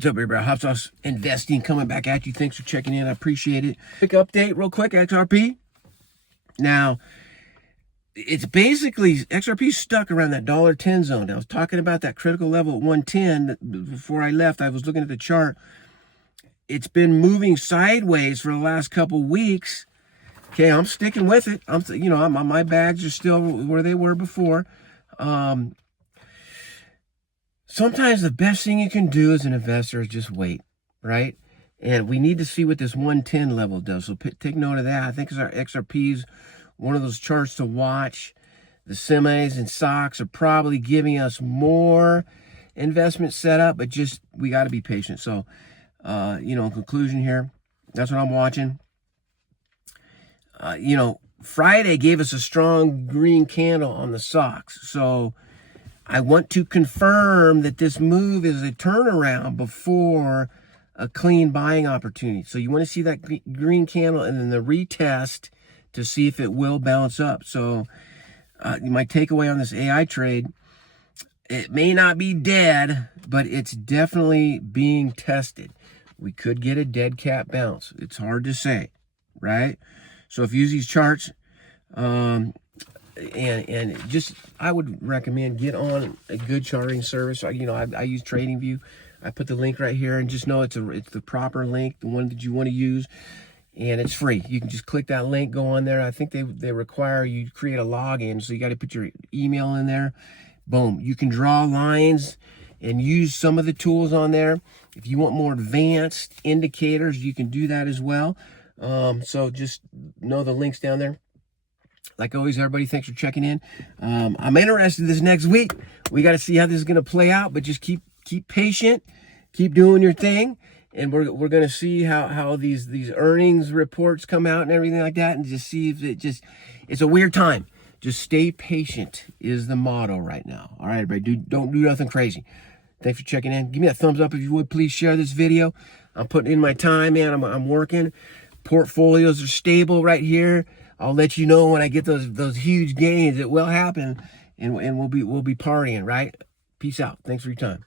What's up, everybody? Hot Sauce Investing coming back at you. Thanks for checking in. I appreciate it. Quick update, real quick, XRP. Now, it's basically, XRP stuck around that $1.10 zone. I was talking about that critical level at 110. Before I left, I was looking at the chart. It's been moving sideways for the last couple weeks. Okay, I'm sticking with it. My bags are still where they were before. Sometimes the best thing you can do as an investor is just wait, right? And we need to see what this 110 level does. So take note of that. I think our XRP's one of those charts to watch. The semis and stocks are probably giving us more investment setup, but just we got to be patient. So, in conclusion here, that's what I'm watching. Friday gave us a strong green candle on the stocks. So I want to confirm that this move is a turnaround before a clean buying opportunity. So you want to see that green candle and then the retest to see if it will bounce up. So my takeaway on this AI trade, it may not be dead, but it's definitely being tested. We could get a dead cat bounce. It's hard to say, right? So if you use these charts, and just I would recommend get on a good charting service. I use TradingView. I put the link right here, and just know it's the proper link, the one that you want to use, and it's free. You can just click that link, go on there. I think they require you to create a login, so you got to put your email in there. Boom. You can draw lines and use some of the tools on there. If you want more advanced indicators, you can do that as well. So just know the links down there. Like always, everybody, thanks for checking in. I'm interested this next week. We got to see how this is going to play out, but just keep patient, keep doing your thing, and we're going to see how these earnings reports come out and everything like that, and just see if it's a weird time. Just stay patient is the motto right now. All right, everybody, don't do nothing crazy. Thanks for checking in. Give me a thumbs up if you would. Please share this video. I'm putting in my time, man. I'm working. Portfolios are stable right here. I'll let you know when I get those huge gains. It will happen, and we'll be partying, right? Peace out. Thanks for your time.